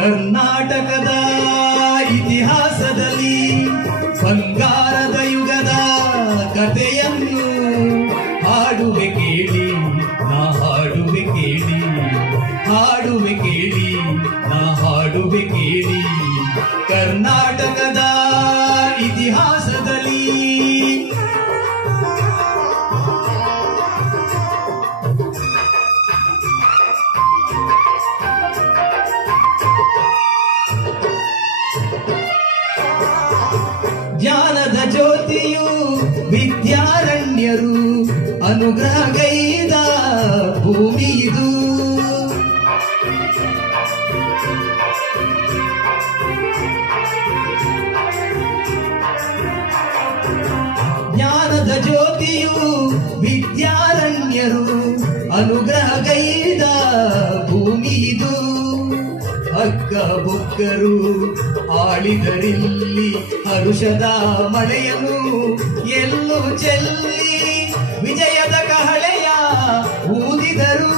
ಕರ್ನಾಟಕದ ಇತಿಹಾಸದಲ್ಲಿ ಬಂಗಾರದ ಯುಗದ ಕಥೆಯನ್ನು ಹಾಡುವೆ ಕೇಳಿ, ನಾ ಹಾಡುವೆ ಕೇಳಿ, ಹಾಡುವೆ ಕೇಳಿ, ನಾ ಹಾಡುವೆ ಕೇಳಿ. ಕರ್ನಾಟಕದ ಇತಿಹಾಸದಲ್ಲಿ ಜ್ಞಾನದ ಜ್ಯೋತಿಯು ವಿದ್ಯಾರಣ್ಯರು ಅನುಗ್ರಹಗೈದ ಭೂಮಿ ಇದು. ಜ್ಞಾನದ ಜ್ಯೋತಿಯು ವಿದ್ಯಾರಣ್ಯರು ಅನುಗ್ರಹಗೈದ ಭೂಮಿ ಇದು. ಅಕ್ಕ ಬುಕ್ಕರು ಆಳಿದರಿಲ್ಲಿ ಹರುಷದ ಮಳೆಯನ್ನು ಎಲ್ಲೂ ಚೆಲ್ಲಿ ವಿಜಯದ ಕಹಳೆಯ ಊದಿದರು.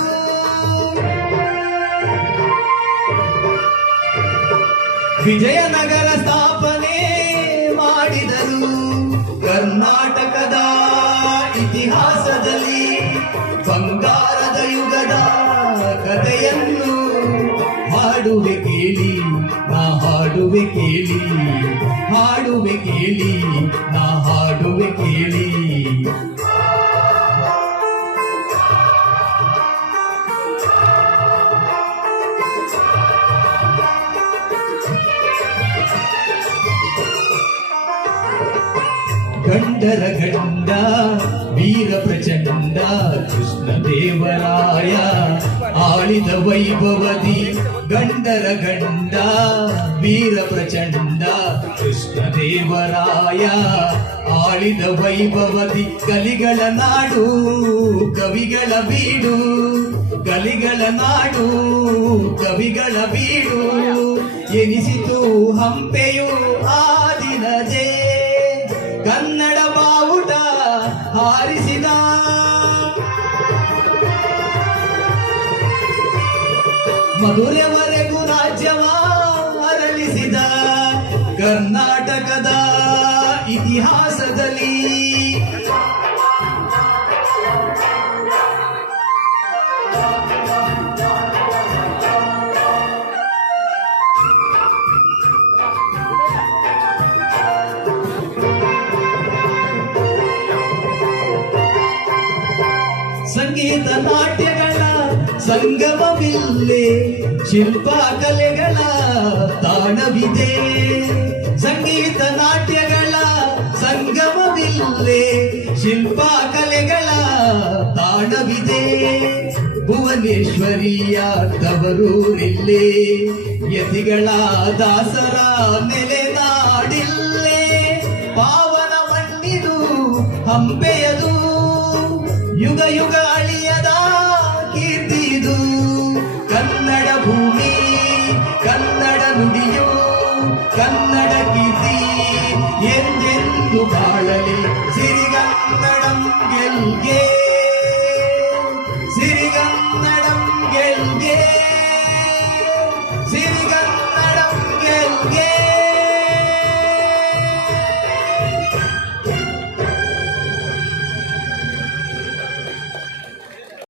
ವಿಜಯನಗರ ಸ್ಥಾಪನೆ ಮಾಡಿದರು. ಕರ್ನಾಟಕದ ಇತಿಹಾಸದಲ್ಲಿ ಬಂಗಾರದ ಯುಗದ ಕಥೆಯನ್ನು ಹಾಡುವೆ ಕೇಳಿ, ನಾ ಹಾಡುವೆ ಕೇಳಿ, ಹಾಡುವೆ ಕೇಳಿ, ನಾ ಹಾಡುವೆ ಕೇಳಿ. ಗಂಡರ ಗಂಡ ವೀರ ಪ್ರಚಂಡ ಕೃಷ್ಣದೇವರಾಯ ಆಳಿದ ವೈಭವದಿ. ಗಂಡರ ಗಂಡ ವೀರ ಪ್ರಚಂಡ ಕೃಷ್ಣದೇವರಾಯ ಆಳಿದ ವೈಭವದಿ. ಕಲಿಗಳ ನಾಡು ಕವಿಗಳ ಬೀಡು, ಕಲಿಗಳ ನಾಡು ಕವಿಗಳ ಬೀಡು ಎನಿಸಿತು ಹಂಪೆಯು ಆ ದಿನದೇ. ಕನ್ನಡ ಬಾವುಟ ಹಾರಿಸಿದ ಮಧುರೆವರೆಗೂ ರಾಜ್ಯವ ಅರಳಿಸಿದ. ಕರ್ನಾಟಕದ ಇತಿಹಾಸದಲ್ಲಿ ಸಂಗೀತ ನಾಟ್ಯಗಳ ಸಂಗಮವಿಲ್ಲೇ, ಶಿಲ್ಪ ಕಲೆಗಳ ತಾಣವಿದೆ. ಸಂಗೀತ ನಾಟ್ಯಗಳ ಸಂಗಮವಿಲ್ಲೇ, ಶಿಲ್ಪ ಕಲೆಗಳ ತಾಣವಿದೆ. ಭುವನೇಶ್ವರಿಯ ತವರೂರಿಲ್ಲೇ, ಯತಿಗಳ ದಾಸರ ನೆಲೆನಾಡಿಲ್ಲೇ. ಪಾವನ ಮಣ್ಣಿದು ಹಂಪೆಯದು, ಯುಗ ಯುಗ ಅಳಿಯದ ಕೀರ್ತಿದು. ಕನ್ನಡ ಭೂಮಿ ಕನ್ನಡ ನುಡಿಯು ಕನ್ನಡ ಕೀರ್ತಿ ಎಂದೆಂದು ಬಾಳಲಿ. ಸಿರಿಗನ್ನಡಂ ಗೆಲ್ಗೆ, ಸಿರಿಗನ್ನಡಂ ಗೆಲ್ಗೆ, ಸಿರಿಗನ್ನಡಂ ಗೆಲ್ಗೆ.